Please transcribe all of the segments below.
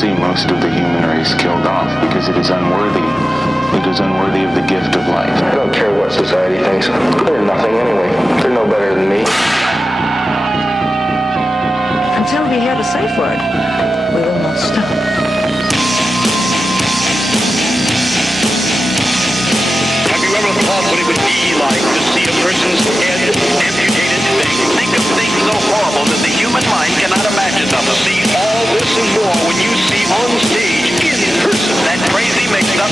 see most of the human race killed off because it is unworthy. It is unworthy of the gift of life. I don't care what society thinks. They're nothing anyway. They're no better than me. Until we hear the safe word, we will not stop. Have you ever thought what it would be like to see a person's head amputated? Think of things so horrible that the human mind cannot imagine them. To see all this and more when you see on stage, in person, that crazy mix-up.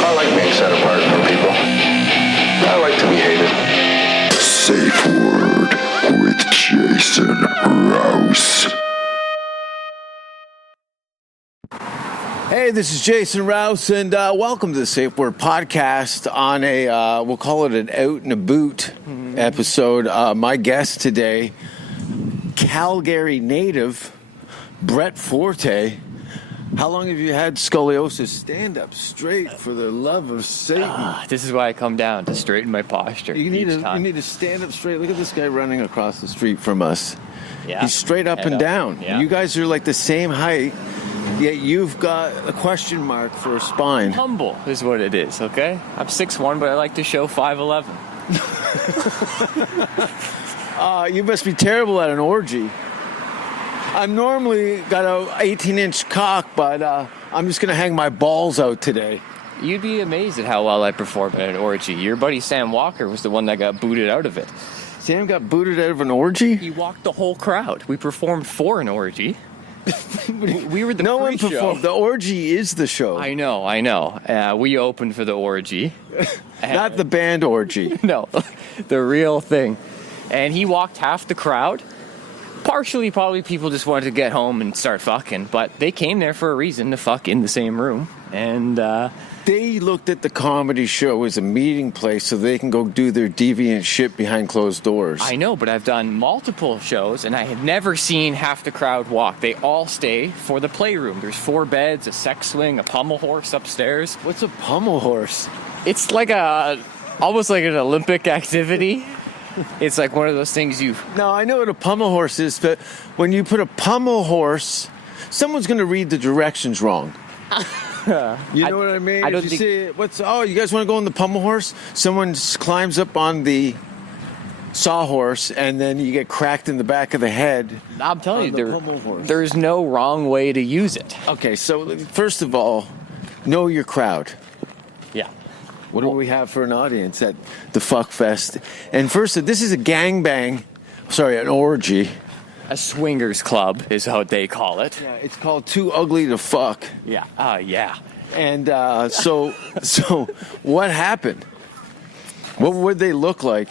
I like being set apart from people. I like to be hated. Safe Word with Jason Rouse. Hey, this is Jason Rouse, and welcome to the Safe Word Podcast on a, we'll call it an out and a boot episode. My guest today, Calgary native, Brett Forte. How long have you had scoliosis? Stand up straight, for the love of Satan. This is why I come down, to straighten my posture. You need each to stand up straight. Look at this guy running across the street from us. Yeah. He's straight up and down. Yeah. You guys are like the same height, yet you've got a question mark for a spine. Humble is what it is, okay? I'm 6'1", but I like to show 5'11". You must be terrible at an orgy. I'm normally got a 18-inch cock, but I'm just going to hang my balls out today. You'd be amazed at how well I perform at an orgy. Your buddy Sam Walker was the one that got booted out of it. Sam got booted out of an orgy? He walked the whole crowd. We performed for an orgy. We were the No one pre-show. performed. The orgy is the show. I know. We opened for the orgy. Not the band orgy. No, the real thing. And he walked half the crowd. Partially, probably people just wanted to get home and start fucking, but they came there for a reason, to fuck in the same room. And they looked at the comedy show as a meeting place so they can go do their deviant shit behind closed doors. I know, but I've done multiple shows, and I have never seen half the crowd walk. They all stay for the playroom. There's 4 beds, a sex swing, a pommel horse upstairs. What's a pommel horse? It's like almost like an Olympic activity. It's like one of those things No, I know what a pommel horse is, but when you put a pommel horse, someone's going to read the directions wrong. You know what I mean? I don't if you think... say, you guys want to go on the pommel horse? Someone climbs up on the sawhorse, and then you get cracked in the back of the head. I'm telling you, there's no wrong way to use it. Okay, so first of all, know your crowd. Yeah. What do we have for an audience at the Fuck Fest? And first, this is an orgy. A swingers club is how they call it. Yeah, it's called Too Ugly to Fuck. Yeah. Yeah. And so what happened? What would they look like?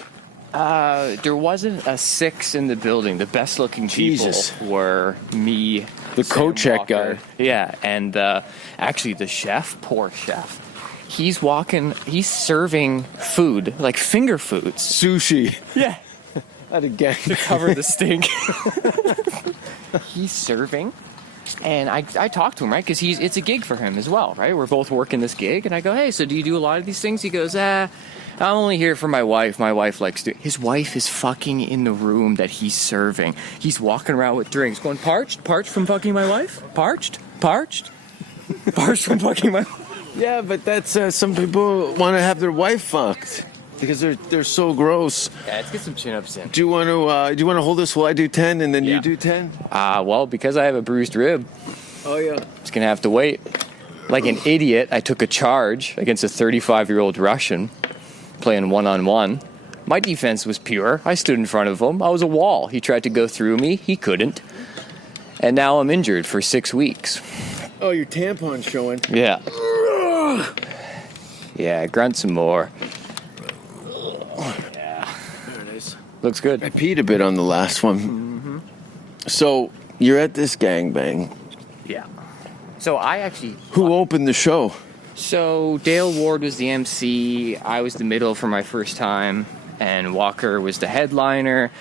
There wasn't a 6 in the building. The best looking people were me, the Sam coat check Walker. guy. Yeah, and actually the chef, poor chef. He's serving food, like finger foods. Sushi. Yeah. At a gang. To cover the stink. He's serving, and I talked to him, right? Because it's a gig for him as well, right? We're both working this gig, and I go, hey, so do you do a lot of these things? He goes, I'm only here for my wife. My wife likes to. His wife is fucking in the room that he's serving. He's walking around with drinks, going, parched from fucking my wife? Parched from fucking my wife? Yeah, but that's some people want to have their wife fucked because they're so gross. Yeah, let's get some chin-ups in. Do you want to hold this while I do 10 and then you do 10? Well, because I have a bruised rib. Oh yeah. Just gonna have to wait. Like an idiot, I took a charge against a 35-year-old Russian playing one-on-one. My defense was pure. I stood in front of him. I was a wall. He tried to go through me. He couldn't. And now I'm injured for 6 weeks. Oh, your tampon's showing. Yeah. Yeah, grunt some more. Yeah. There it is. Looks good. I peed a bit on the last one. Mm-hmm. So, you're at this gangbang. Yeah. So I actually... Who opened the show? So Dale Ward was the MC. I was the middle for my first time. And Walker was the headliner.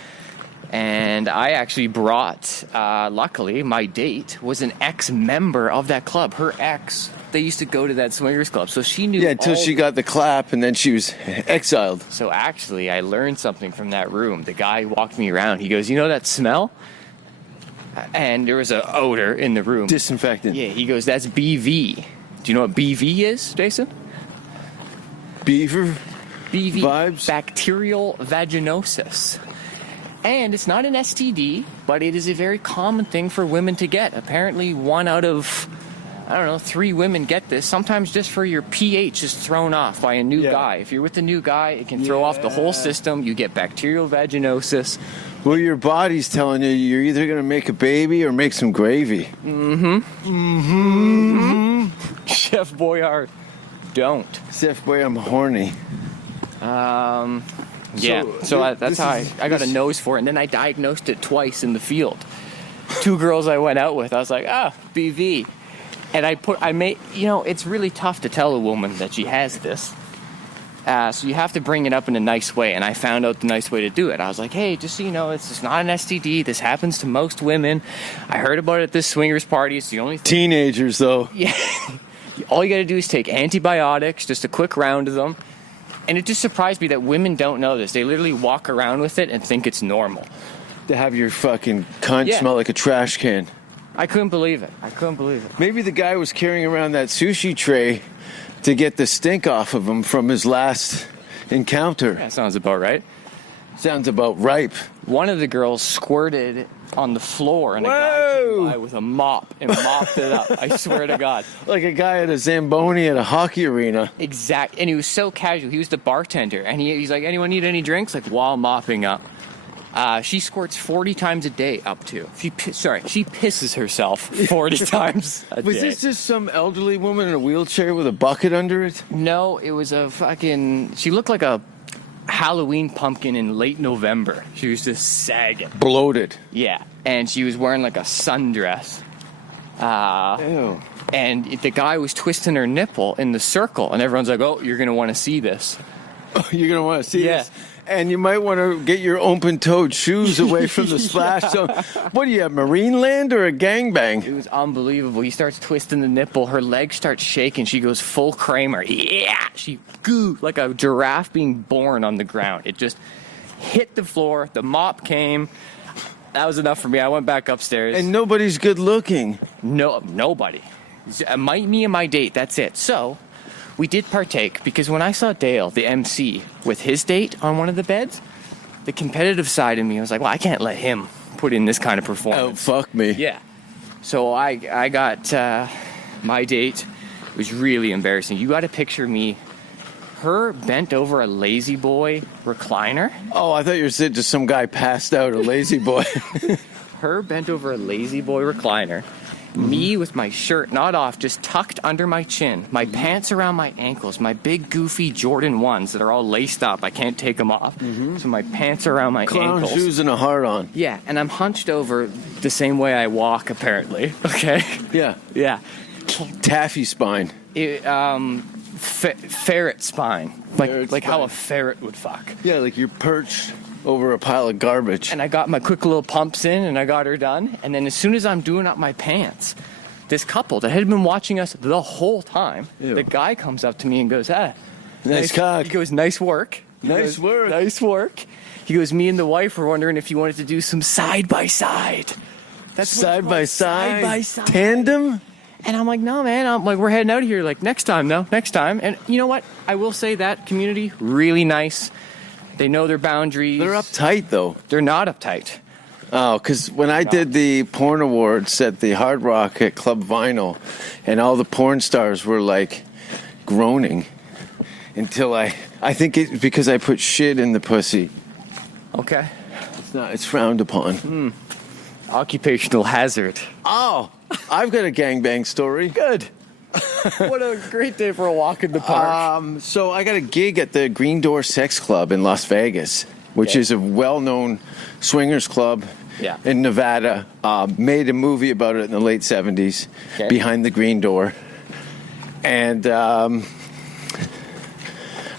And I actually brought, luckily, my date was an ex-member of that club. Her ex, they used to go to that swingers club, so she knew. Yeah, until she got the clap, and then she was exiled. So actually, I learned something from that room. The guy walked me around. He goes, "You know that smell?" And there was an odor in the room. Disinfectant. Yeah, he goes, "That's BV." Do you know what BV is, Jason? Beaver. BV, vibes? bacterial vaginosis. And it's not an STD, but it is a very common thing for women to get. Apparently 1 out of, 3 women get this. Sometimes just for your pH is thrown off by a new guy. If you're with a new guy, it can throw off the whole system. You get bacterial vaginosis. Well, your body's telling you you're either going to make a baby or make some gravy. Chef Boyard, don't. Chef Boy, I'm horny. That's how I got a nose for it. And then I diagnosed it twice in the field. 2 girls I went out with, I was like, BV. And it's really tough to tell a woman that she has this. So you have to bring it up in a nice way. And I found out the nice way to do it. I was like, hey, just so you know, it's not an STD. This happens to most women. I heard about it at this swingers party. It's the only thing. Teenagers, though. Yeah. All you got to do is take antibiotics, just a quick round of them. And it just surprised me that women don't know this. They literally walk around with it and think it's normal. To have your fucking cunt smell like a trash can. I couldn't believe it. Maybe the guy was carrying around that sushi tray to get the stink off of him from his last encounter. That sounds about right. Sounds about ripe. One of the girls squirted on the floor, and a guy came by with a mop and mopped it up. I swear to God. Like a guy at a Zamboni at a hockey arena. Exact. And he was so casual. He was the bartender. And he's like, anyone need any drinks? Like, while mopping up. She squirts 40 times a day up to. She pisses herself 40 times a day. Was this just some elderly woman in a wheelchair with a bucket under it? No, it was she looked like a Halloween pumpkin in late November. She was just sagging. Bloated. Yeah. And she was wearing like a sundress. Ew. And the guy was twisting her nipple in the circle. And everyone's like, oh, you're going to want to see this. Oh, you're going to want to see this? And you might want to get your open-toed shoes away from the splash zone. What do you have, Marineland or a gangbang? It was unbelievable. He starts twisting the nipple. Her legs start shaking. She goes full Kramer. Yeah! She like a giraffe being born on the ground. It just hit the floor. The mop came. That was enough for me. I went back upstairs. And nobody's good looking. No, nobody. Me and my date, that's it. So we did partake because when I saw Dale, the MC, with his date on one of the beds, the competitive side of me was like, well, I can't let him put in this kind of performance. Oh, fuck me. Yeah. So I got my date. It was really embarrassing. You got to picture me, her bent over a lazy boy recliner. Oh, I thought you were saying just some guy passed out a lazy boy. Her bent over a lazy boy recliner. Me with my shirt not off, just tucked under my chin, my pants around my ankles, my big goofy Jordan 1s that are all laced up. I can't take them off. So my pants around my Clown ankles. shoes and a heart on. Yeah, and I'm hunched over the same way I walk, apparently. Okay? Yeah. Yeah. Taffy spine. Ferret spine. Like how a ferret would fuck. Yeah, like you're perched over a pile of garbage. And I got my quick little pumps in, and I got her done. And then as soon as I'm doing up my pants, this couple that had been watching us the whole time, the guy comes up to me and goes, nice cock. He goes, nice work. Nice work. Nice work. He goes, me and the wife were wondering if you wanted to do some side-by-side. That's Side-by-side? Tandem? And I'm like, no, man. I'm like, we're heading out of here. Like, next time. And you know what? I will say that community, really nice. They know their boundaries. They're uptight, though. They're not uptight. Oh, because when I did the porn awards at the Hard Rock at Club Vinyl, and all the porn stars were, like, groaning until I think it's because I put shit in the pussy. Okay. It's frowned upon. Occupational hazard. Oh, I've got a gangbang story. Good. What a great day for a walk in the park. So I got a gig at the Green Door Sex Club in Las Vegas, which is a well-known swingers club in Nevada. Made a movie about it in the late 70s, Behind the Green Door. And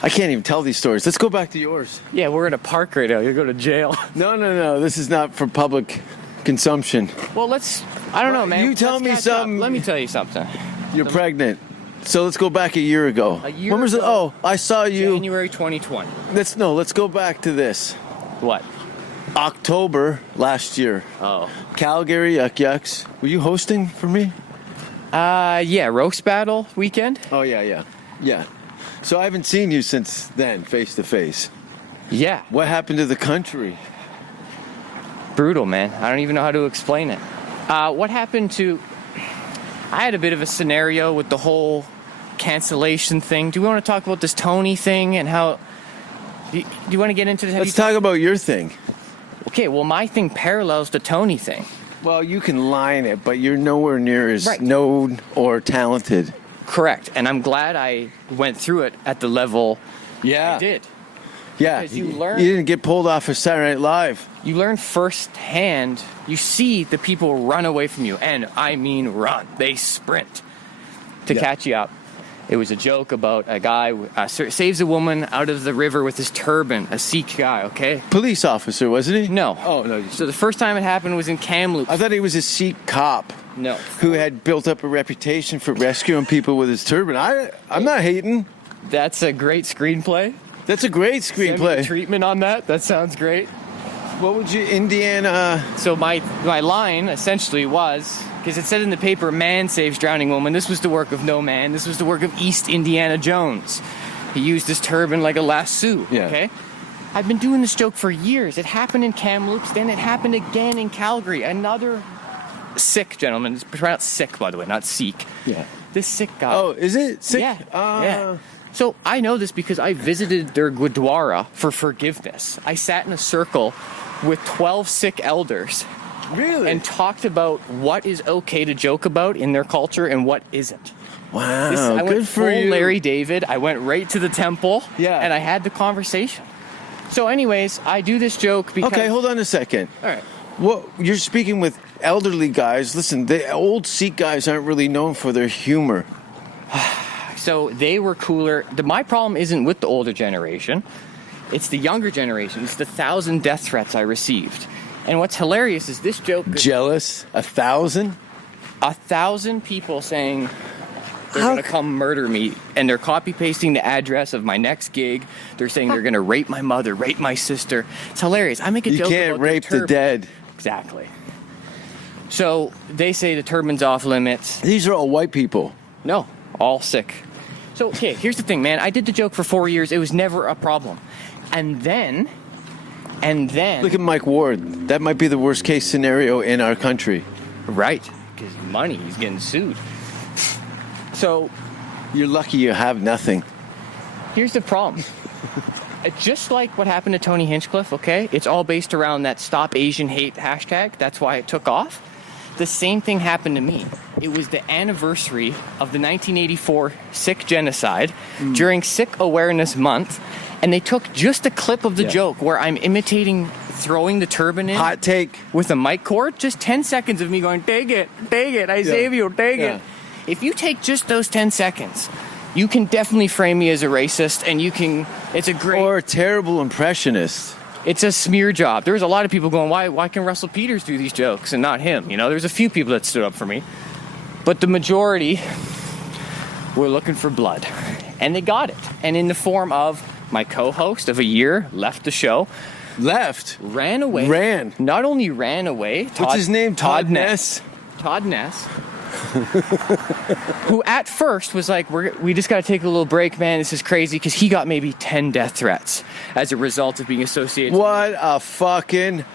I can't even tell these stories. Let's go back to yours. Yeah, we're in a park right now. You'll go to jail. No. This is not for public consumption. Well, I don't know, man. You tell Let's me catch up. something. Let me tell you something. You're pregnant. So let's go back a year ago. A year When was it? ago. Oh, I saw you. January 2020. Let's go back to this. What? October last year. Oh. Calgary Yuck Yucks. Were you hosting for me? Yeah, roast battle weekend. Oh, yeah. So I haven't seen you since then, face to face. Yeah. What happened to the country? Brutal, man. I don't even know how to explain it. What happened to... I had a bit of a scenario with the whole cancellation thing. Do we want to talk about this Tony thing and how... Do you want to get into this? Let's talk about your thing. Okay, well, my thing parallels the Tony thing. Well, you can line it, but you're nowhere near as Right. known or talented. Correct. And I'm glad I went through it at the level Yeah. I did. Yeah. Because you learn- You didn't get pulled off of Saturday Night Live. You learn firsthand. You see the people run away from you. And I mean run. They sprint to Yeah. catch you up. It was a joke about a guy saves a woman out of the river with his turban, a Sikh guy, okay? Police officer, wasn't he? No. Oh, no. So the first time it happened was in Kamloops. I thought he was a Sikh cop No. who had built up a reputation for rescuing people with his turban. I'm not hating. That's a great screenplay. That's a great Send me the screenplay. treatment on that. That sounds great. What would you, Indiana? So my line essentially was, because it said in the paper, man saves drowning woman. This was the work of no man. This was the work of East Indiana Jones. He used his turban like a lasso. Yeah. Okay. I've been doing this joke for years. It happened in Kamloops, then it happened again in Calgary. Another Sikh gentleman. It's pronounced Sikh, by the way, not Sikh. Yeah. This Sikh guy. Oh, is it Sikh? Yeah. Yeah. So I know this because I visited their Gurdwara for forgiveness. I sat in a circle with 12 Sikh elders Really? and talked about what is okay to joke about in their culture and what isn't. Wow, I went good for full you. Larry David. I went right to the temple. Yeah. And I had the conversation. So anyways, I do this joke because... Okay, hold on a second. All right. Well, you're speaking with elderly guys. Listen, the old Sikh guys aren't really known for their humor. So they were cooler. My problem isn't with the older generation. It's the younger generation. It's the 1,000 death threats I received. And what's hilarious is this joke... Jealous? 1,000? 1,000 people saying they're How going to come murder me, and they're copy-pasting the address of my next gig. They're saying they're going to rape my mother, rape my sister. It's hilarious. I make a You joke can't about rape the turban. dead. Exactly. So they say the turban's off limits. These are all white people. No, all sick. So, okay, here's the thing, man. I did the joke for 4 years. It was never a problem. And then... Look at Mike Ward. That might be the worst case scenario in our country. Right. Because money, he's getting sued. So, You're lucky you have nothing. here's the problem. Just like what happened to Tony Hinchcliffe, okay? It's all based around that Stop Asian Hate hashtag. That's why it took off. The same thing happened to me. It was the anniversary of the 1984 Sikh genocide during Sikh Awareness Month, and they took just a clip of the joke where I'm imitating throwing the turban in Hot take. with a mic cord. Just 10 seconds of me going, take it, I save you, take Yeah. it. If you take just those 10 seconds, you can definitely frame me as a racist, and you can, it's a great... Or a terrible impressionist. It's a smear job. There was a lot of people going, why can Russell Peters do these jokes and not him? You know, there's a few people that stood up for me. But the majority were looking for blood. And they got it. And in the form of my co-host of a year left the show. Left. Ran away. Ran. Not only ran away. What's his name? Todd Ness? Todd Ness. Who at first was like, we just got to take a little break, man. This is crazy, because he got maybe 10 death threats as a result of being associated. What a fucking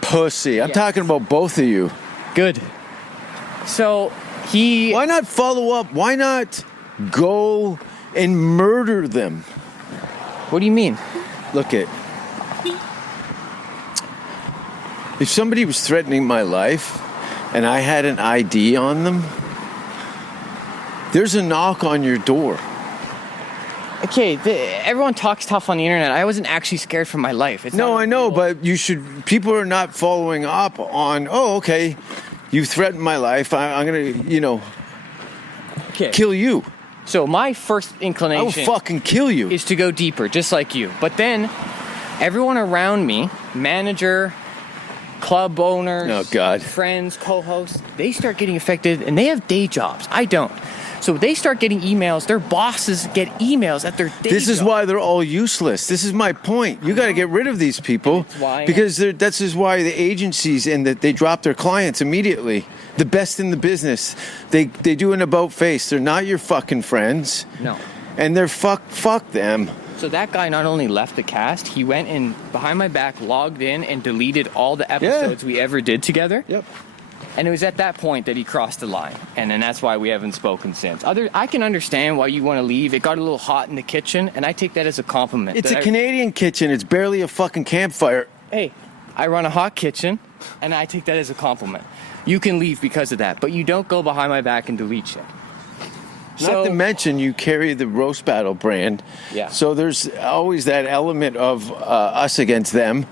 pussy. I'm Yeah. talking about both of you. Good. So he... Why not follow up? Why not go and murder them? What do you mean? Look it. If somebody was threatening my life and I had an ID on them, there's a knock on your door. Okay, everyone talks tough on the internet. I wasn't actually scared for my life. It's No, not I know, real. but you should. People are not following up on, oh, okay, you threatened my life. I'm going to, Okay. kill you. So my first I will inclination fucking kill you. is to go deeper, just like you. But then everyone around me, manager, club owners, Oh, God. friends, co-hosts, they start getting affected, and they have day jobs. I don't. So they start getting emails. Their bosses get emails at their day This is job. why they're all useless. This is my point. You got to get rid of these people why- because that's is why the agencies and that they drop their clients immediately. The best in the business, they do an about face. They're not your fucking friends. No. And they're fuck them. So that guy not only left the cast, he went in behind my back, logged in, and deleted all the episodes we ever did together. Yep. And it was at that point that he crossed the line. And then that's why we haven't spoken since. I can understand why you want to leave. It got a little hot in the kitchen, and I take that as a compliment. It's That a I- Canadian kitchen. It's barely a fucking campfire. Hey, I run a hot kitchen, and I take that as a compliment. You can leave because of that, but you don't go behind my back and delete shit. Not to mention you carry the Roast Battle brand. Yeah. So there's always that element of us against them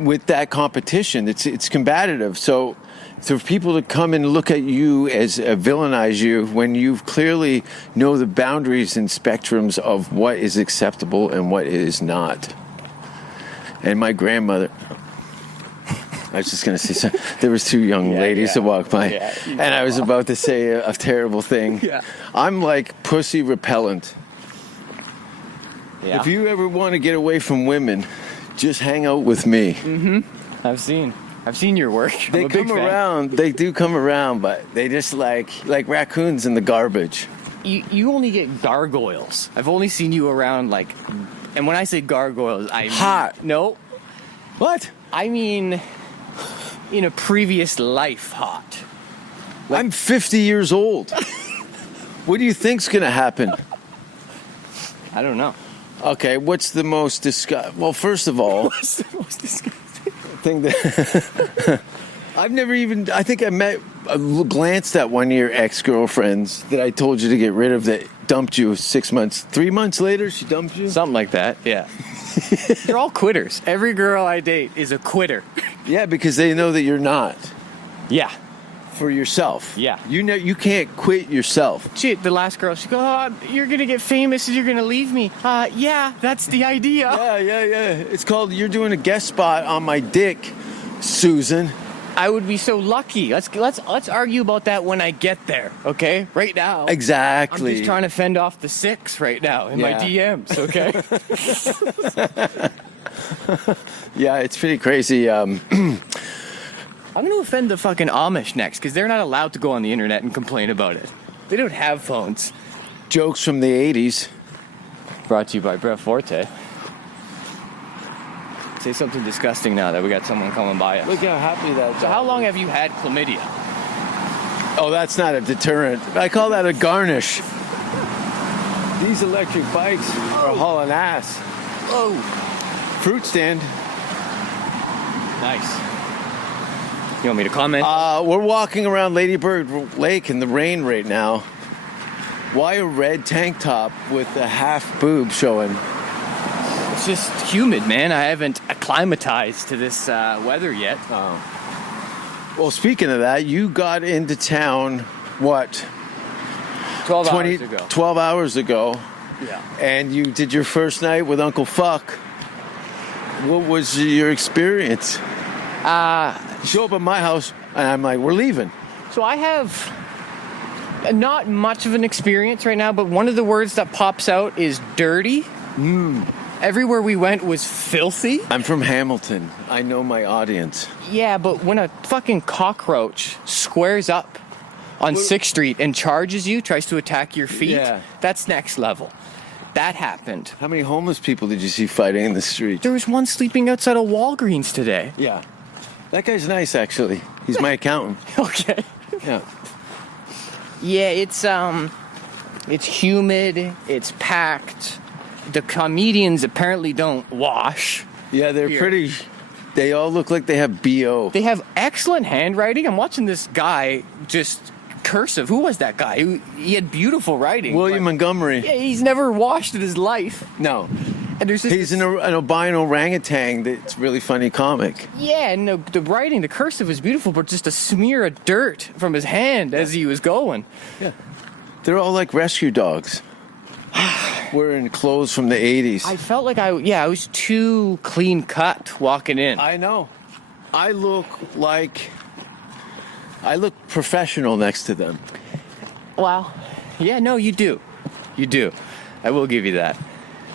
with that competition. It's combative. So for people to come and look at you as villainize you when you clearly know the boundaries and spectrums of what is acceptable and what is not. And my grandmother... I was just going to say something. There was two young ladies that walked by, and I was about to say a terrible thing. Yeah. I'm like pussy repellent. Yeah. If you ever want to get away from women, just hang out with me. I've seen your work. They I'm a big come fan. around. They do come around, but they just like raccoons in the garbage. You only get gargoyles. I've only seen you around like, and when I say gargoyles, I mean, Hot. No, What? I mean in a previous life hot. I'm 50 years old. What do you think's going to happen? I don't know. Okay, what's the most Well, first of all, What's the most disgusting? thing that I've never even. I think I glanced at one of your ex-girlfriends that I told you to get rid of that dumped you 3 months later. She dumped you. Something like that. Yeah. They're all quitters. Every girl I date is a quitter. Yeah, because they know that you're not Yeah. for yourself. Yeah. You know you can't quit yourself. Shit, the last girl, she goes, oh, you're going to get famous and you're going to leave me. Yeah, that's the idea. Yeah. It's called you're doing a guest spot on my dick, Susan. I would be so lucky. Let's argue about that when I get there, okay? Right now. Exactly. I'm just trying to fend off the 6 right now in my DMs, okay? Yeah, it's pretty crazy. I'm going to offend the fucking Amish next because they're not allowed to go on the internet and complain about it. They don't have phones. Jokes from the 80s. Brought to you by Forte. Say something disgusting now that we got someone coming by us. Look how happy that. So how long have you had chlamydia? Oh, that's not a deterrent. I call that a garnish. These electric bikes are hauling ass. Oh, Fruit stand. nice. You want me to comment? We're walking around Ladybird Lake in the rain right now. Why a red tank top with a half boob showing? It's just humid, man. I haven't acclimatized to this weather yet. Well, speaking of that, you got into town, what? 12 hours ago. 12 hours ago. Yeah. And you did your first night with Uncle Fuck. What was your experience? Show up at my house, and I'm like, we're leaving. So I have not much of an experience right now, but one of the words that pops out is dirty. Everywhere we went was filthy. I'm from Hamilton. I know my audience. Yeah, but when a fucking cockroach squares up on 6th Street and charges you, tries to attack your feet, that's next level. That happened. How many homeless people did you see fighting in the street? There was one sleeping outside of Walgreens today. Yeah. That guy's nice, actually. He's my accountant. Okay. Yeah. Yeah, it's humid, it's packed. The comedians apparently don't wash. Yeah, they're pretty... They all look like they have BO. They have excellent handwriting. I'm watching this guy just cursive. Who was that guy? He had beautiful writing. William Montgomery. Yeah, he's never washed in his life. No. And there's this, He's an albino orangutan that's really funny comic. yeah, and the writing, the cursive was beautiful, but just a smear of dirt from his hand as he was going. Yeah. They're all like rescue dogs. Wearing clothes from the 80s. I felt like I was too clean cut walking in. I know. I look professional next to them. Wow. Yeah, no, you do. You do. I will give you that.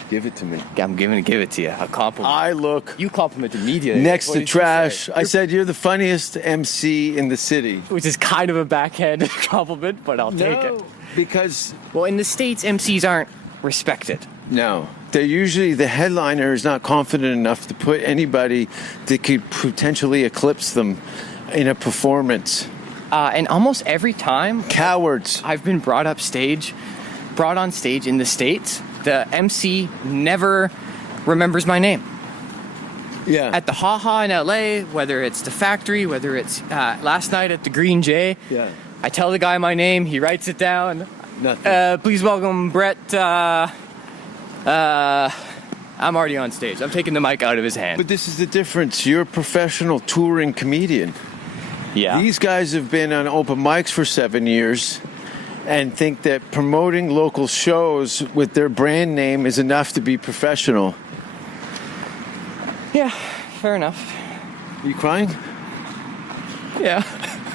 Give it to me. I'm give it to you. A compliment. I look You complimented me today. next What to did you trash. say? I said you're the funniest MC in the city. Which is kind of a backhanded compliment, but I'll take it. Because Well, in the States, MCs aren't respected. no, they're usually the headliner is not confident enough to put anybody that could potentially eclipse them in a performance. And almost every time Cowards. I've been brought on stage in the States, the MC never remembers my name. Yeah. At the Ha Ha in LA, whether it's the Factory, whether it's last night at the Green Jay, Yeah. I tell the guy my name, he writes it down. Nothing. Please welcome Brett. I'm already on stage. I'm taking the mic out of his hand. But this is the difference. You're a professional touring comedian. Yeah. These guys have been on open mics for 7 years and think that promoting local shows with their brand name is enough to be professional. Yeah, fair enough. Are you crying? Yeah.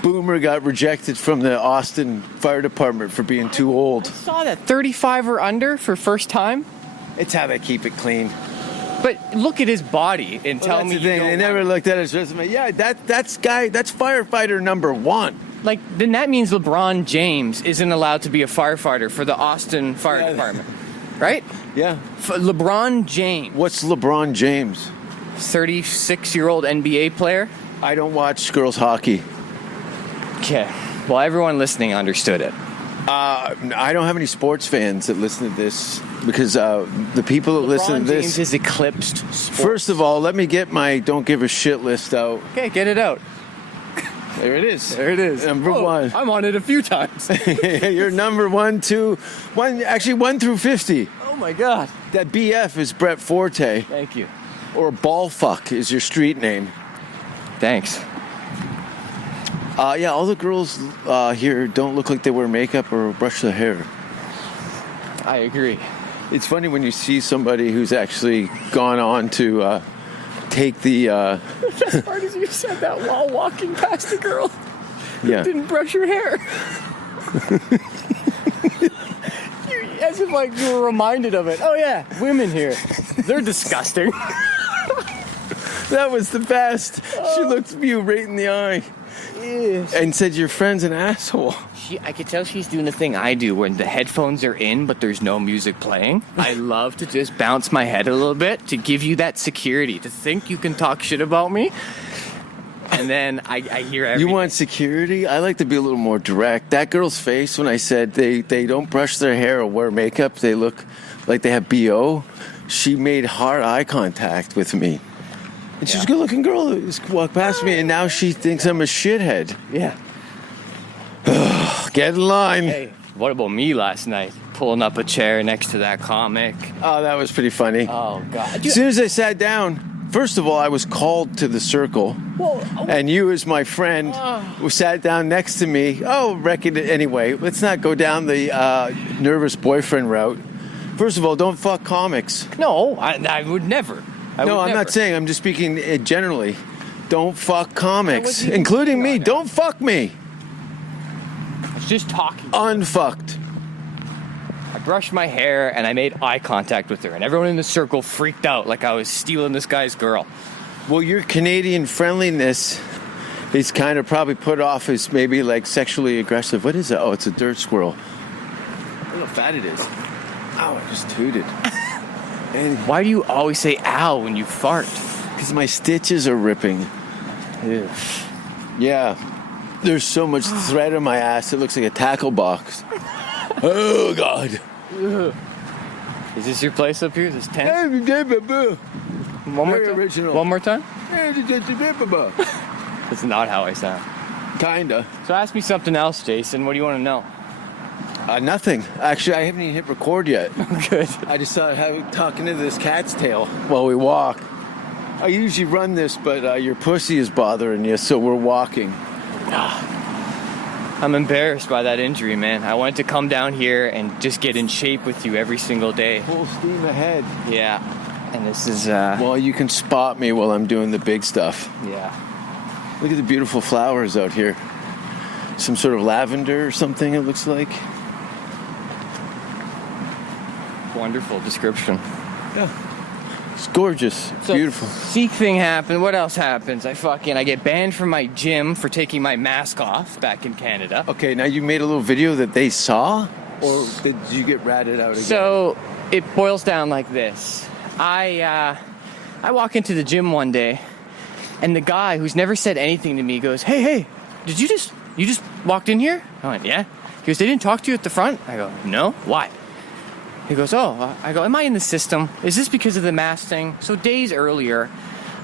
Boomer got rejected from the Austin Fire Department for being too old. Saw that 35 or under for first time. It's how they keep it clean. But look at his body and tell That's me the you thing. don't They never want- looked at his resume. Yeah, that's firefighter number one. Like, then that means LeBron James isn't allowed to be a firefighter for the Austin Fire Yeah. Department. Right? Yeah. LeBron James, What's LeBron James? 36-year-old NBA player. I don't watch girls hockey. Okay. Well, everyone listening understood it. I don't have any sports fans that listen to this because the people that listen LeBron to James this. is eclipsed sports. First of all, let me get my don't give a shit list out. Okay, get it out. There it is. There it is. Number Oh, one. I'm on it a few times. You're number 1, 2, 1. Actually, 1 through 50. Oh my God. That BF is Brett Forte, Thank you. or Ballfuck is your street name. Thanks. Yeah, all the girls here don't look like they wear makeup or brush their hair. I agree. It's funny when you see somebody who's actually gone on to take the As hard as you said that while walking past a girl yeah. didn't brush her hair. As if like you were reminded of it. Oh yeah, women here. They're disgusting. That was the best. She looked you right in the eye and said, "Your friend's an asshole." I could tell she's doing the thing I do when the headphones are in but there's no music playing. I love to just bounce my head a little bit to give you that security, to think you can talk shit about me. And then I hear everything. You want security? I like to be a little more direct. That girl's face when I said they don't brush their hair or wear makeup, they look like they have BO. She made hard eye contact with me. And she's a good-looking girl who just walked past me, and now she thinks I'm a shithead. Yeah. Get in line. Hey, what about me last night? Pulling up a chair next to that comic. Oh, that was pretty funny. Oh, God. As soon as I sat down, first of all, I was called to the circle. And you, as my friend, who sat down next to me. Oh, reckon it. Anyway, let's not go down the nervous boyfriend route. First of all, don't fuck comics. No, I would never. I'm not saying. I'm just speaking generally. Don't fuck comics, wasn't even including thinking me. on that. Don't fuck me. I was just talking. Unfucked. I brushed my hair and I made eye contact with her, and everyone in the circle freaked out like I was stealing this guy's girl. Well, your Canadian friendliness is kind of probably put off as maybe like sexually aggressive. What is it? Oh, it's a dirt squirrel. Look how fat it is. Ow, I just tooted. And Why do you always say ow when you fart? because my stitches are ripping. Ew. Yeah. There's so much thread on my ass, it looks like a tackle box. Oh, God. Is this your place up here? Is this tent? That's One more very time. original. One more time? That's not how I sound. Kinda. So ask me something else, Jason. What do you want to know? Nothing. Actually, I haven't even hit record yet. Good. I just started talking to this cat's tail while we walk. I usually run this, but your pussy is bothering you, so we're walking. I'm embarrassed by that injury, man. I wanted to come down here and just get in shape with you every single day. Full steam ahead. Yeah. And this is, Well, you can spot me while I'm doing the big stuff. yeah. Look at the beautiful flowers out here. Some sort of lavender or something, it looks like. Wonderful description. Yeah. It's gorgeous. So, Beautiful. Sikh thing happened. What else happens? I get banned from my gym for taking my mask off back in Canada. Okay, now you made a little video that they saw? Or did you get ratted out again? So it boils down like this. I walk into the gym one day, and the guy who's never said anything to me goes, hey, you just walked in here? I went, yeah. He goes, they didn't talk to you at the front? I go, no. Why? He goes, I go, am I in the system? Is this because of the mask thing? So days earlier,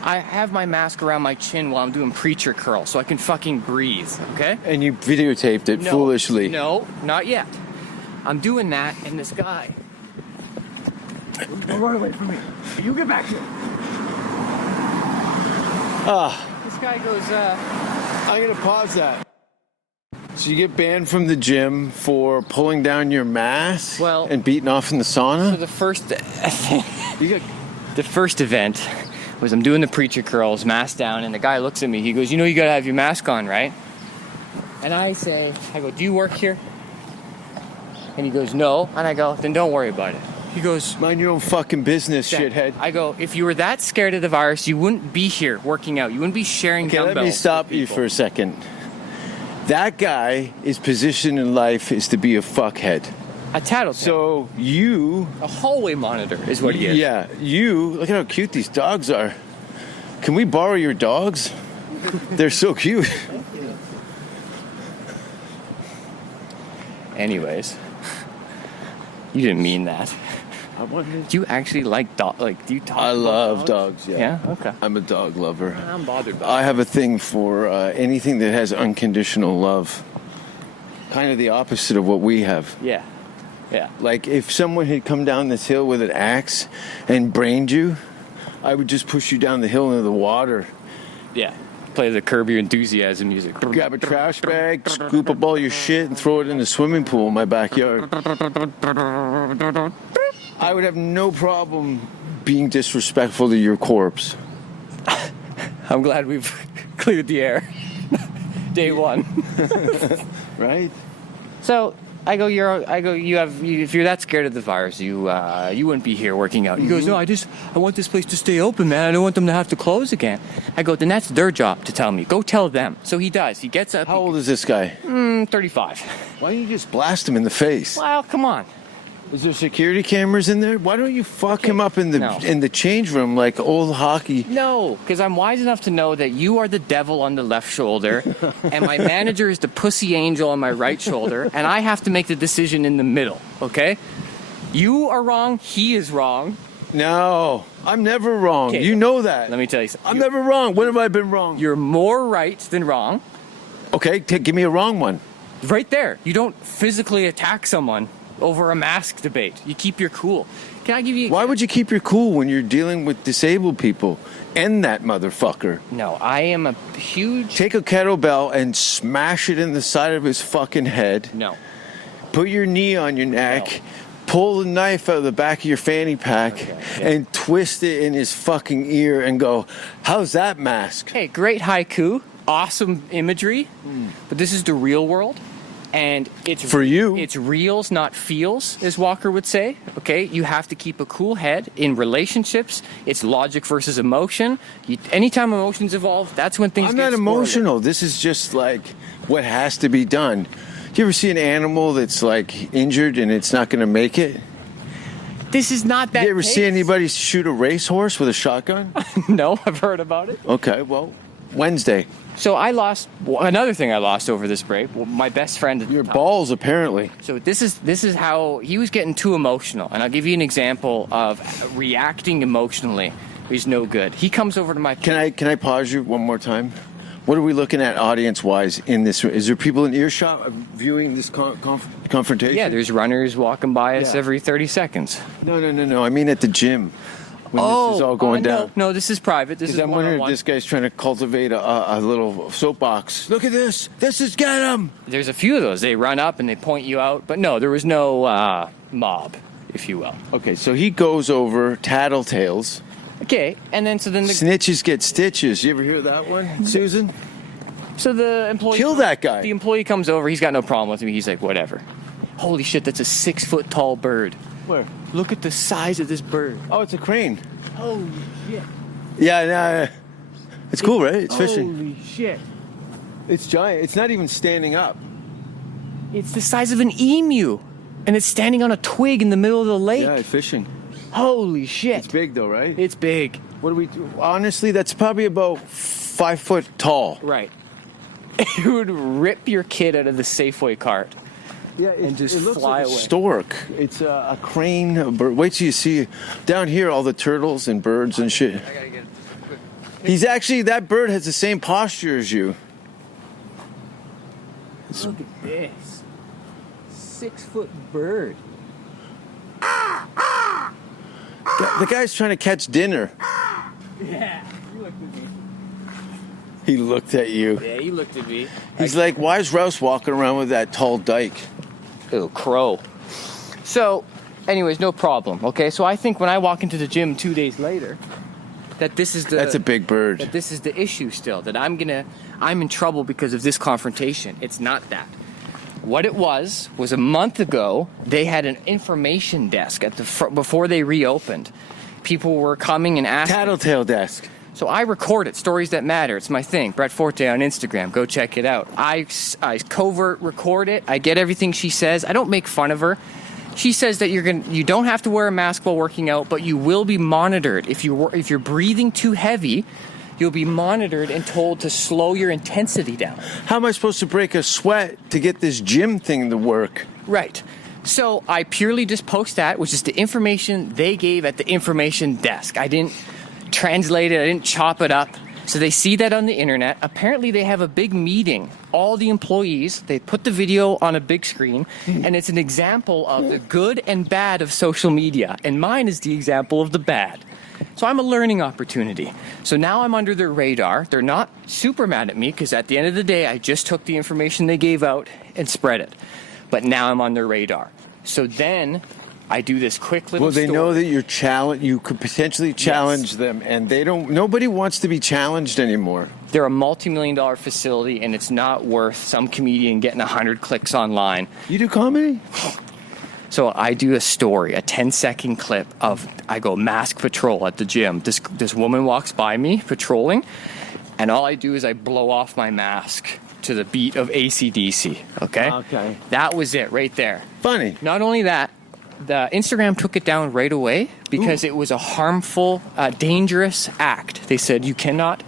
I have my mask around my chin while I'm doing preacher curl so I can fucking breathe, okay? And you videotaped it foolishly. No, not yet. I'm doing that, and this guy... Don't run away from me. You get back here. This guy goes, I'm going to pause that. So you get banned from the gym for pulling down your mask and beating off in the sauna? So the first event was I'm doing the preacher curls, mask down, and the guy looks at me. He goes, you got to have your mask on, right? And I go, do you work here? And he goes, no. And I go, then don't worry about it. He goes, mind your own fucking business, shithead. I go, if you were that scared of the virus, you wouldn't be here working out. You wouldn't be sharing dumbbells. Let me stop you for a second. That guy, his position in life is to be a fuckhead. A tattletale. So you... A hallway monitor is what he is. Yeah, look at how cute these dogs are. Can we borrow your dogs? They're so cute. Anyways, you didn't mean that. Do you actually like dogs? Like, do you talk? I love dogs. Yeah. Yeah. Okay. I'm a dog lover. I'm bothered by I have a thing for anything that has unconditional love. Kind of the opposite of what we have. Yeah. Yeah. Like if someone had come down this hill with an axe and brained you, I would just push you down the hill into the water. Yeah. Play the Curb Your Enthusiasm music. Grab a trash bag, scoop up all your shit, and throw it in the swimming pool in my backyard. I would have no problem being disrespectful to your corpse. I'm glad we've cleared the air. Day one. Right? So I go, if you're that scared of the virus, you wouldn't be here working out. He goes, no, I want this place to stay open, man. I don't want them to have to close again. I go, then that's their job to tell me. Go tell them. So he does. He gets up. How old is this guy? 35. Why don't you just blast him in the face? Well, come on. Is there security cameras in there? Why don't you fuck him up in the change room like old hockey? No, because I'm wise enough to know that you are the devil on the left shoulder, and my manager is the pussy angel on my right shoulder, and I have to make the decision in the middle, okay? You are wrong, he is wrong. No, I'm never wrong. Okay, you know that. Let me tell you something. I'm never wrong. When have I been wrong? You're more right than wrong. Okay, give me a wrong one. Right there. You don't physically attack someone over a mask debate. You keep your cool. Can I give you... Why would you keep your cool when you're dealing with disabled people? End that motherfucker. No, I am a huge... Take a kettlebell and smash it in the side of his fucking head. No. Put your knee on your neck. No. Pull the knife out of the back of your fanny pack and twist it in his fucking ear and go, how's that mask? Hey, great haiku. Awesome imagery. But this is the real world. And it's for you. It's reals, not feels, as Walker would say. Okay, you have to keep a cool head in relationships. It's logic versus emotion. Anytime emotions evolve, that's when things. I'm get not emotional. This is just like what has to be done. Do you ever see an animal that's like injured and it's not going to make it? This is not that. You ever see anybody shoot a racehorse with a shotgun? No, I've heard about it. Okay, well, Wednesday. So another thing I lost over this break. Well, my best friend. Your balls, apparently. So this is how he was getting too emotional, and I'll give you an example of reacting emotionally. He's no good. He comes over to my. Can I pause you one more time? What are we looking at audience-wise in this? Is there people in earshot viewing this confrontation? Yeah, there's runners walking by us every 30 seconds. No. I mean at the gym. when this is all going down? No, this is private. This is I'm wondering if one-on-one. this guy's trying to cultivate a little soapbox. Look at this. This is get him. There's a few of those. They run up and they point you out. But no, there was no mob, if you will. Okay, so he goes over tattletales. Okay, and then the Snitches get stitches. You ever hear that one, Susan? so the employee Kill that guy. The employee comes over. He's got no problem with me. He's like, whatever. Holy shit, that's a 6-foot tall bird. Where? Look at the size of this bird. Oh, it's a crane. Holy shit. Yeah, no, it's cool, right? It's fishing. Holy shit. It's giant. It's not even standing up. It's the size of an emu. And it's standing on a twig in the middle of the lake. Yeah, it's fishing. Holy shit. It's big though, right? It's big. What do we do? Honestly, that's probably about 5 foot tall. Right. It would rip your kid out of the Safeway cart. Yeah, And just it looks fly like away. a stork. It's a crane. A bird. Wait till you see down here all the turtles and birds and shit. I gotta get He's actually, that bird has the same posture as you. Look at this. 6-foot bird. The guy's trying to catch dinner. Yeah. You looked at me. He looked at you. Yeah, you looked at me. He's like, why is Rouse walking around with that tall dyke? Ew, crow. So, anyways, no problem. Okay, so I think when I walk into the gym 2 days later, that this is the That's a big bird. that this is the issue still. That I'm in trouble because of this confrontation. It's not that. What it was a month ago, they had an information desk at the before they reopened. People were coming and asking. Tattletale desk. So I record it, Stories That Matter. It's my thing. Brett Forte on Instagram. Go check it out. I covert record it. I get everything she says. I don't make fun of her. She says that you don't have to wear a mask while working out, but you will be monitored. If you're breathing too heavy, you'll be monitored and told to slow your intensity down. How am I supposed to break a sweat to get this gym thing to work? Right. So I purely just post that, which is the information they gave at the information desk. I didn't translate it. I didn't chop it up. So they see that on the internet. Apparently they have a big meeting. All the employees, they put the video on a big screen, and it's an example of the good and bad of social media. And mine is the example of the bad. So I'm a learning opportunity. So now I'm under their radar. They're not super mad at me because at the end of the day, I just took the information they gave out and spread it. But now I'm on their radar. So then I do this quick little Well, they story. know that you could potentially challenge them, and nobody wants to be challenged anymore. They're a multi-million-dollar facility, and it's not worth some comedian getting 100 clicks online. You do comedy? So I do a story, a 10-second clip of, I go mask patrol at the gym. This woman walks by me patrolling, and all I do is I blow off my mask to the beat of AC/DC, okay? Okay. That was it right there. Funny. Not only that, the Instagram took it down right away because it was a harmful, dangerous act. They said you cannot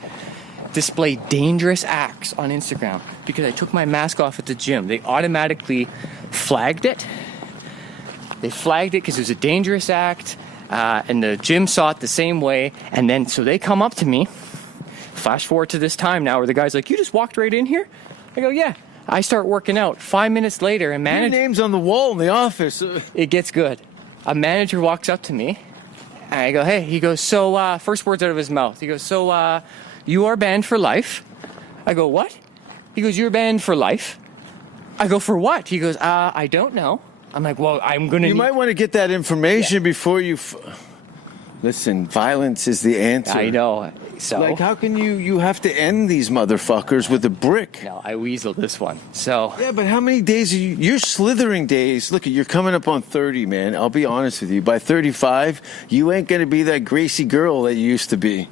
display dangerous acts on Instagram because I took my mask off at the gym. They automatically flagged it. They flagged it because it was a dangerous act, and the gym saw it the same way. And then, so they come up to me. Flash forward to this time now where the guy's like, you just walked right in here? I go, yeah. I start working out. 5 minutes later, and Your name's on the wall in the office. it gets good. A manager walks up to me, and I go, hey. He goes, so, first words out of his mouth. He goes, so, you are banned for life? I go, what? He goes, you're banned for life? I go, for what? He goes, I don't know. I'm like, well, I'm going to... You might want to get that information before you... Listen, violence is the answer. I know. So... Like, how can you have to end these motherfuckers with a brick? No, I weaseled this one. So... Yeah, but how many days are you're slithering days? Look, you're coming up on 30, man. I'll be honest with you. By 35, you ain't going to be that Gracie girl that you used to be.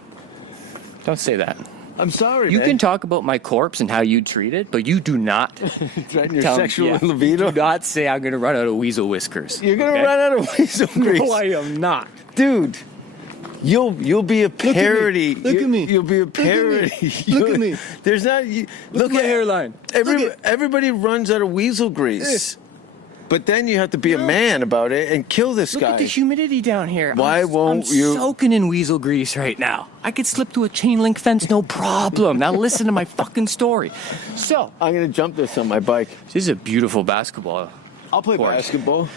Don't say that. I'm sorry, You man. can talk about my corpse and how you treat it, but you do not... Threaten your tell- sexual yeah, libido. Do not say I'm going to run out of weasel whiskers. You're going to okay? run out of weasel grease. No, I am not. Dude, you'll be a parody. Look at me. You'll be a parody. Look at me. There's not. Look at my hairline. Everybody runs out of weasel grease. But then you have to be a man about it and kill this Look guy. at the humidity down here. Why won't I'm you- soaking in weasel grease right now. I could slip through a chain link fence, no problem. Now listen to my fucking story. So, I'm gonna jump this on my bike. this is a beautiful basketball. I'll play Court. basketball.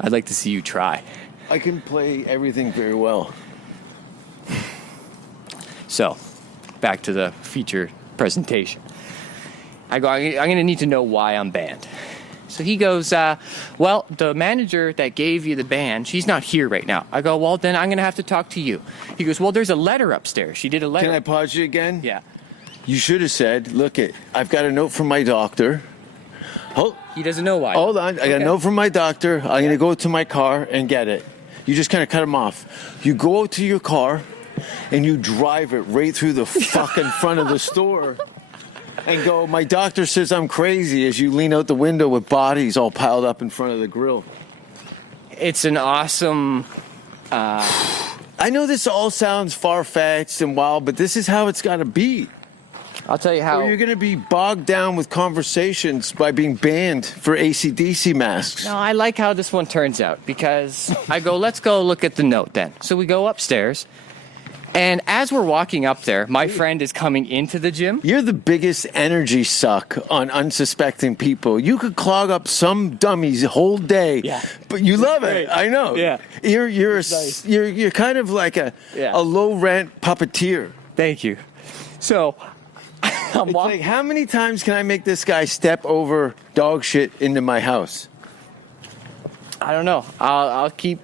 I'd like to see you try. I can play everything very well. So, back to the feature presentation. I go, I'm going to need to know why I'm banned. So he goes, well, the manager that gave you the ban, she's not here right now. I go, well, then I'm going to have to talk to you. He goes, well, there's a letter upstairs. She did a letter. Can I pause you again? Yeah. You should have said, look, I've got a note from my doctor. He doesn't know why. Hold on. I got a note from my doctor. I'm going to go to my car and get it. You just kind of cut him off. You go to your car and you drive it right through the fucking front of the store and go, my doctor says I'm crazy, as you lean out the window with bodies all piled up in front of the grill. It's an awesome... I know this all sounds far-fetched and wild, but this is how it's got to be. I'll tell you how... Or you're going to be bogged down with conversations by being banned for AC/DC masks. No, I like how this one turns out, because I go, let's go look at the note then. So we go upstairs, and as we're walking up there, my friend is coming into the gym. You're the biggest energy suck on unsuspecting people. You could clog up some dummy's whole day, but you love it. I know. Yeah. You're kind of like a low rent puppeteer. Thank you. So it's like, how many times can I make this guy step over dog shit into my house? I don't know. I'll keep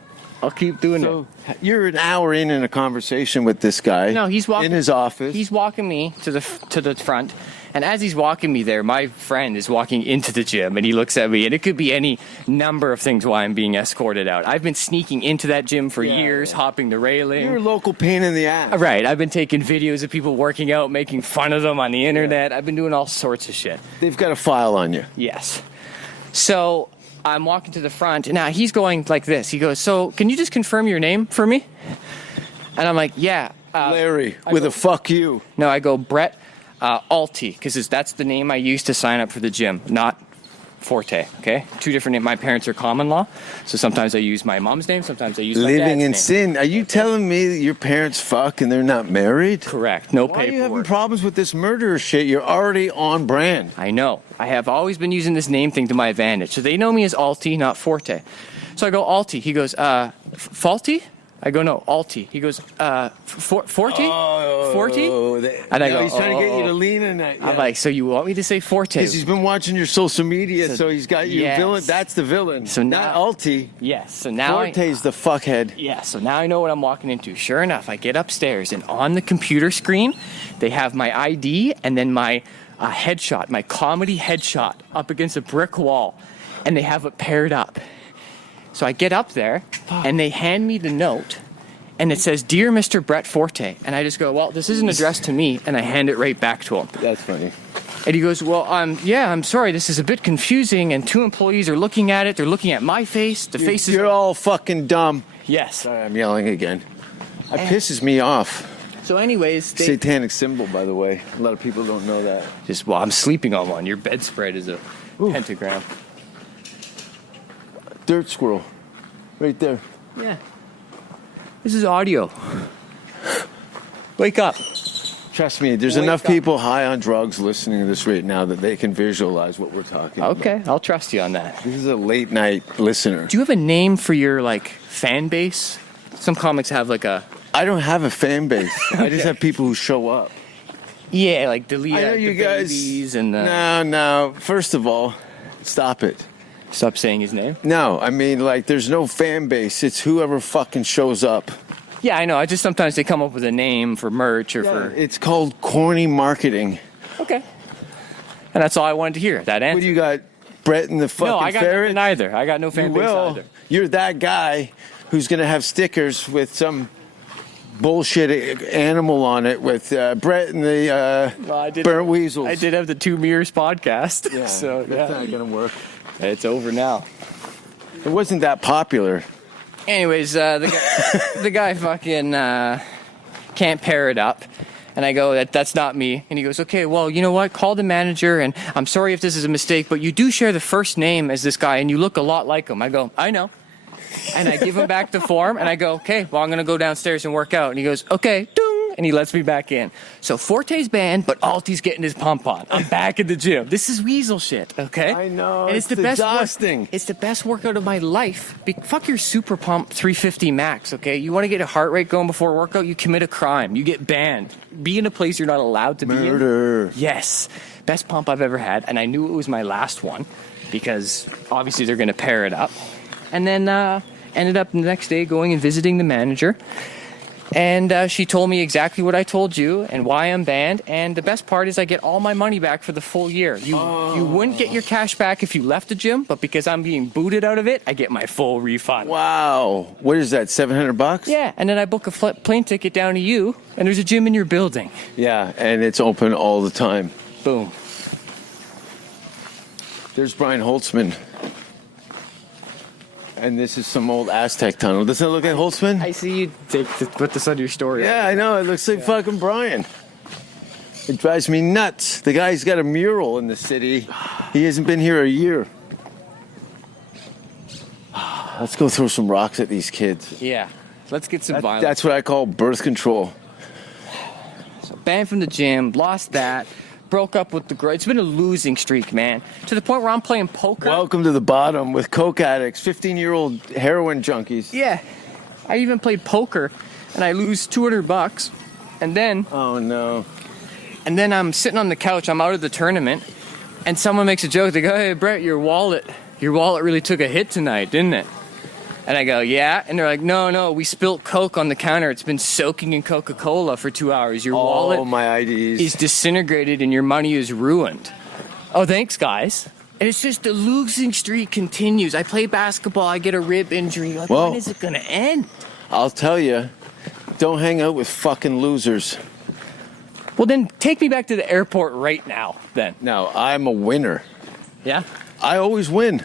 doing it. You're an hour in a conversation with this guy. No, he's walking in his office. He's walking me to the front, and as he's walking me there, my friend is walking into the gym, and he looks at me, and it could be any number of things why I'm being escorted out. I've been sneaking into that gym for years, hopping the railing. You're a local pain in the ass. Right. I've been taking videos of people working out, making fun of them on the internet. I've been doing all sorts of shit. They've got a file on you. Yes. So I'm walking to the front, and now he's going like this. He goes, so can you just confirm your name for me? And I'm like, yeah. Larry, with a fuck you. No, I go, Brett Alti, because that's the name I use to sign up for the gym, not Forte, okay? Two different names. My parents are common law, so sometimes I use my mom's name, sometimes I use my dad's Living in name. sin. Are you telling me that your parents fuck and they're not married? Correct. No Why are you having paperwork. problems with this murderer shit? You're already on brand. I know. I have always been using this name thing to my advantage. So they know me as Alti, not Forte. So I go, Alti. He goes, Faulty? I go, no, Alti. He goes, Forte? Forte? And I go, he's trying to get you to lean in that. I'm like, so you want me to say Forte? Because he's been watching your social media, so he's got you villain. That's the villain. So not now, Alti. Yes. So now Forte's the fuckhead. Yeah. So now I know what I'm walking into. Sure enough, I get upstairs, and on the computer screen, they have my ID and then my headshot, my comedy headshot, up against a brick wall, and they have it paired up. So I get up there, and they hand me the note, and it says, Dear Mr. Brett Forte. And I just go, well, this isn't addressed to me, and I hand it right back to him. That's funny. And he goes, well, I'm sorry, this is a bit confusing, and two employees are looking at it. They're looking at my face. The face is... You're all fucking dumb. Yes. Sorry, I'm yelling again. It pisses me off. So anyways... Satanic symbol, by the way. A lot of people don't know that. I'm sleeping on one. Your bedspread is a pentagram. Dirt squirrel. Right there. Yeah. This is audio. Wake up. Trust me, there's enough people high on drugs listening to this right now that they can visualize what we're talking about. Okay, I'll trust you on that. This is a late night listener. Do you have a name for your, fan base? Some comics have, I don't have a fan base. I just have people who show up. Yeah, like the I know you guys... babies and the... No. First of all, stop it. Stop saying his name? No, I mean, there's no fan base. It's whoever fucking shows up. Yeah, I know. I just sometimes they come up with a name for merch or for... It's called corny marketing. Okay. And that's all I wanted to hear, that answer. What do you got, Brett and the fucking No, I got ferret? nothing either. I got no fan base either. You're that guy who's going to have stickers with some bullshit animal on it with Brett and the burnt weasels. I did have the Two Mirrors podcast. Yeah, so that's not going to work. It's over now. It wasn't that popular. Anyways, the guy fucking can't pair it up. And I go, that's not me. And he goes, okay, well, you know what? Call the manager, and I'm sorry if this is a mistake, but you do share the first name as this guy, and you look a lot like him. I go, I know. And I give him back the form, and I go, okay, well, I'm going to go downstairs and work out. And he goes, okay, ding. and he lets me back in. So Forte's banned, but Alti's getting his pump on. I'm back in the gym. This is weasel shit, okay? I know, And it's the best exhausting. It's the best workout of my life. Fuck your super pump 350 max, okay? You want to get a heart rate going before a workout, you commit a crime. You get banned. Be in a place you're not allowed to be in. Murder. Yes. Best pump I've ever had, and I knew it was my last one because obviously they're going to pair it up. And then ended up the next day going and visiting the manager. And she told me exactly what I told you and why I'm banned. And the best part is I get all my money back for the full year. You wouldn't get your cash back if you left the gym, but because I'm being booted out of it, I get my full refund. Wow. What is that, $700? Yeah, and then I book a plane ticket down to you, and there's a gym in your building. Yeah, and it's open all the time. Boom. There's Brian Holtzman. And this is some old Aztec tunnel. Doesn't it look like Holtzman? I see you put this on your story. Yeah, I know. It looks like fucking Brian. It drives me nuts. The guy's got a mural in the city. He hasn't been here a year. Let's go throw some rocks at these kids. Yeah. Let's get some violence. That's what I call birth control. So banned from the gym, lost that, broke up with the girl. It's been a losing streak, man. To the point where I'm playing poker. Welcome to the bottom with coke addicts, 15-year-old heroin junkies. Yeah. I even played poker, and I lose $200. And then... Oh, no. And then I'm sitting on the couch. I'm out of the tournament, and someone makes a joke. They go, "Hey, Brett, your wallet really took a hit tonight, didn't it?" And I go, "Yeah." And they're like, No, we spilt Coke on the counter. It's been soaking in Coca-Cola for 2 hours. Your wallet my IDs. is disintegrated and your money is ruined. Oh, thanks, guys. And it's just the losing streak continues. I play basketball. I get a rib injury. Like, Well, when is it going to end? I'll tell you, don't hang out with fucking losers. Well, then take me back to the airport right now, then. Now, I'm a winner. Yeah? I always win.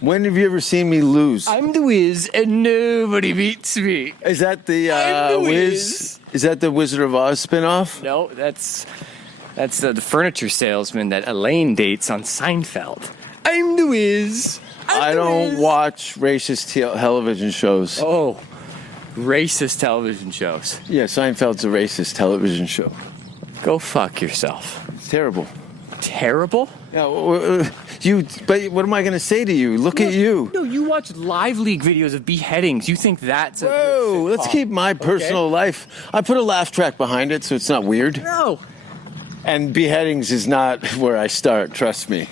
When have you ever seen me lose? I'm the Wiz, and nobody beats me. Is that the I'm the Wiz? Wiz. Is that the Wizard of Oz spinoff? No, that's the furniture salesman that Elaine dates on Seinfeld. I'm the Wiz. I don't watch racist television shows. Oh, racist television shows. Yeah, Seinfeld's a racist television show. Go fuck yourself. It's terrible. Terrible? Yeah, but what am I going to say to you? Look at you. No, you watch live league videos of beheadings. You think that's a Whoa, good let's sitcom. keep my personal life. I put a laugh track behind it so it's not weird. No. And beheadings is not where I start, trust me.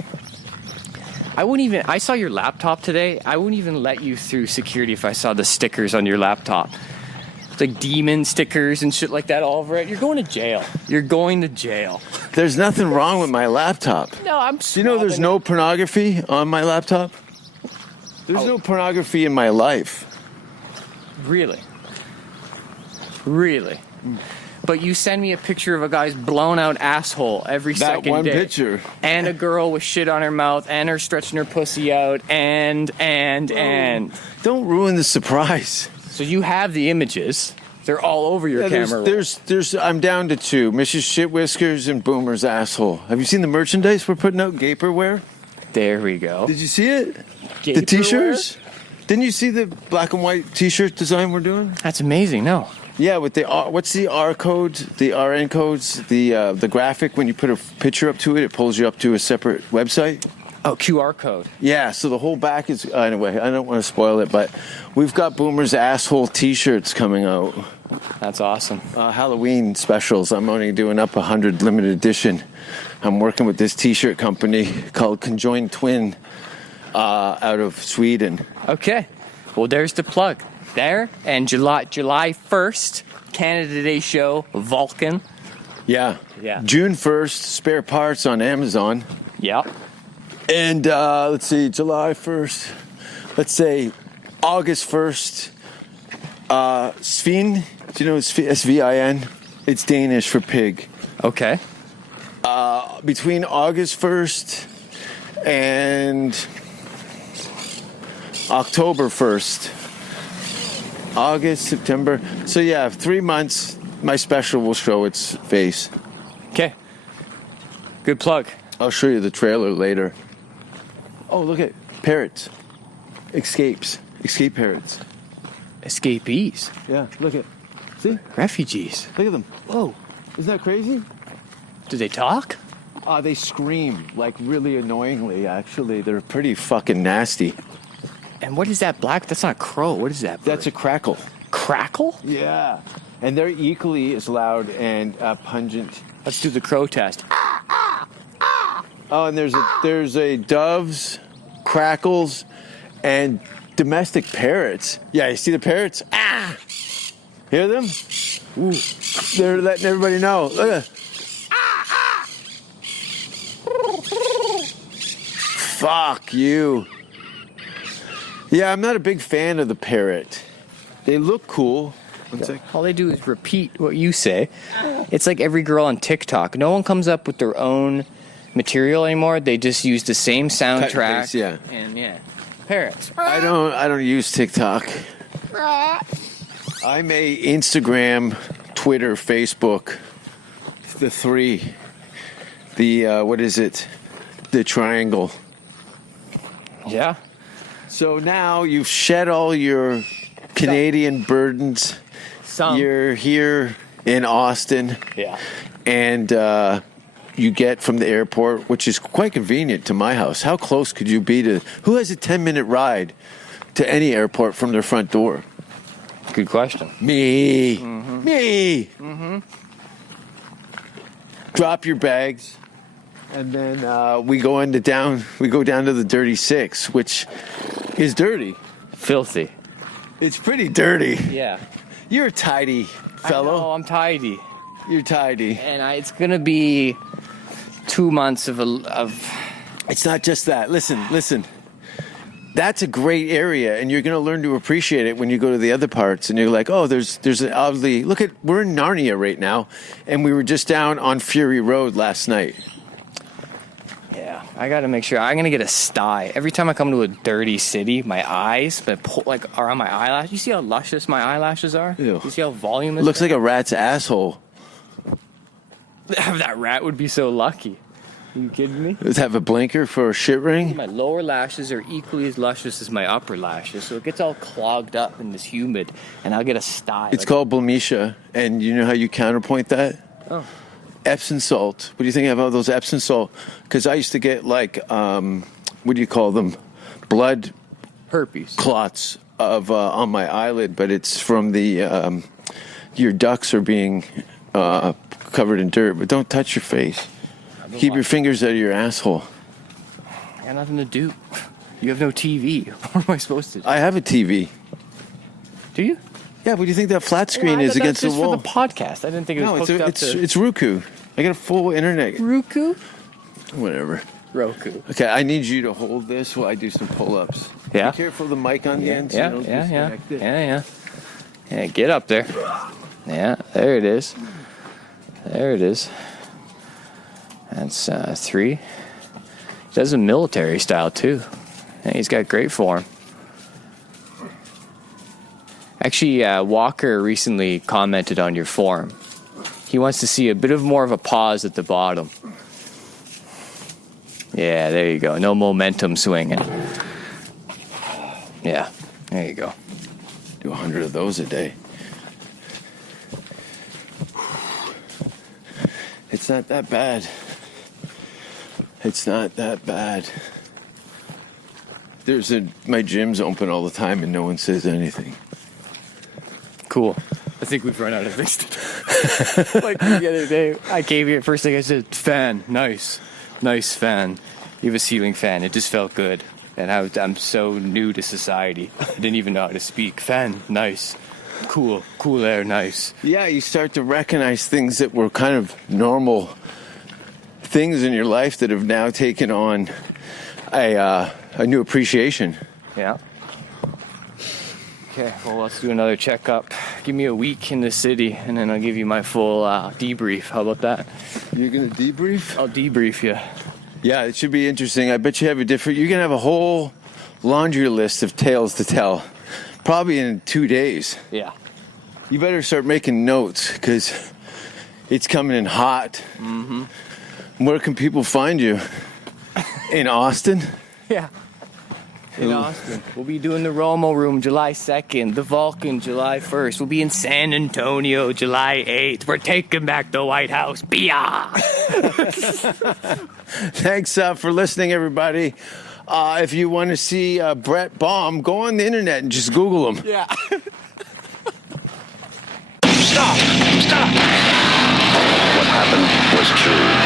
I saw your laptop today. I wouldn't even let you through security if I saw the stickers on your laptop. It's like demon stickers and shit like that all over it. You're going to jail. You're going to jail. There's nothing wrong with my laptop. No, I'm Do you know there's no pornography on my laptop? There's no pornography in my life. Really? Really? But you send me a picture of a guy's blown out asshole every That second one day. picture. And a girl with shit on her mouth and her stretching her pussy out and. Don't ruin the surprise. So you have the images. They're all over your camera roll. There's I'm down to two. Mrs. Shit Whiskers and Boomer's asshole. Have you seen the merchandise we're putting out? Gaperware? There we go. Did you see it? The Gaperware? t-shirts? Didn't you see the black and white t-shirt design we're doing? That's amazing. No. Yeah, with the what's the R code, the RN codes, the graphic, when you put a picture up to it, it pulls you up to a separate website. Oh, QR code. Yeah, so the whole back is, anyway, I don't want to spoil it, but we've got Boomer's asshole t-shirts coming out. That's awesome. Halloween specials. I'm only doing up 100 limited edition. I'm working with this t-shirt company called Conjoined Twin out of Sweden. Okay. Well, there's the plug. There. And July 1st, Canada Day show, Vulcan. Yeah. Yeah. June 1st, spare parts on Amazon. Yeah. And let's see, July 1st. Let's say August 1st. Svin. Do you know Svin? It's Danish for pig. Okay. Between August 1st and October 1st. August, September. So yeah, 3 months, my special will show its face. Okay. Good plug. I'll show you the trailer later. Oh, look at parrots. Escape parrots. Escapees. Yeah, look at. See? Refugees. Look at them. Whoa. Isn't that crazy? Do they talk? They scream, like, really annoyingly, actually. They're pretty fucking nasty. And what is that black? That's not a crow. What is that bird? That's a crackle. crackle? Yeah. And they're equally as loud and pungent. Let's do the crow test. Oh, and there's a doves, crackles, and domestic parrots. Yeah, you see the parrots? Ah! Hear them? Ooh. They're letting everybody know. Look at Fuck you. Yeah, I'm not a big fan of the parrot. They look cool. All they do is repeat what you say. It's like every girl on TikTok. No one comes up with their own material anymore. They just use the same soundtrack. Paste, yeah. And yeah, parrots. I don't use TikTok. I'm a Instagram, Twitter, Facebook, the three. The what is it? The triangle. Yeah. So now you've shed all your Canadian burdens. You're here in Austin. Yeah. And you get from the airport, which is quite convenient to my house. How close could you be to... Who has a 10-minute ride to any airport from their front door? Good question. Me. Mm-hmm. Me. Mm-hmm. Drop your bags. And then we go down to the Dirty Six, which is dirty. Filthy. It's pretty dirty. Yeah. You're a tidy fellow. Oh, I'm tidy. You're tidy. And it's going to be 2 months of... It's not just that. Listen. That's a great area, and you're going to learn to appreciate it when you go to the other parts. And you're like, oh, there's an oddly... we're in Narnia right now, and we were just down on Fury Road last night. Yeah, I got to make sure. I'm going to get a sty. Every time I come to a dirty city, my eyes are on my eyelash. You see how luscious my eyelashes are? Ew. You see how voluminous? It looks like a rat's asshole. That rat would be so lucky. Are you kidding me? Does it have a blinker for a shit ring? My lower lashes are equally as luscious as my upper lashes, so it gets all clogged up and it's humid, and I'll get a sty. It's called Blemisha, and you know how you counterpoint that? Oh. Epsom salt. What do you think of all those Epsom salt? Because I used to get what do you call them? Blood Herpes. clots of on my eyelid, but it's from the your ducts are being covered in dirt. But don't touch your face. Keep your fingers out of your asshole. I got nothing to do. You have no TV. What am I supposed to do? I have a TV. Do you? Yeah, but do you think that flat screen is against the wall? Just for the podcast. I didn't think it was No, hooked up to... it's Roku. I got a full internet. Roku? Whatever. Roku. Okay, I need you to hold this while I do some pull-ups. Yeah. Be careful of the mic on the end. So you don't disconnect it. Yeah, get up there. Yeah, there it is. There it is. That's 3. He does a military style, too. And he's got great form. Actually, Walker recently commented on your form. He wants to see a bit of more of a pause at the bottom. Yeah, there you go. No momentum swinging. Yeah, there you go. Do 100 of those a day. It's not that bad. It's not that bad. My gym's open all the time and no one says anything. Cool. I think we've run out of things to do. Like the other day, I gave you, first thing I said, fan, nice fan. You have a ceiling fan. It just felt good. And I'm so new to society. I didn't even know how to speak. Fan, nice. Cool air, nice. Yeah, you start to recognize things that were kind of normal things in your life that have now taken on a new appreciation. Yeah. Okay, well, let's do another checkup. Give me a week in the city, and then I'll give you my full debrief. How about that? You're going to debrief? I'll debrief you. Yeah, it should be interesting. I bet you have you're going to have a whole laundry list of tales to tell. Probably in 2 days. Yeah. You better start making notes, because it's coming in hot. Mm-hmm. Where can people find you? In Austin? Yeah. in Austin. We'll be doing the Romo Room July 2nd, the Vulcan July 1st. We'll be in San Antonio July 8th. We're taking back the White House. Bia! Thanks for listening, everybody. If you want to see Brett Baum, go on the internet and just Google him. Yeah. Stop! Stop! What happened was true.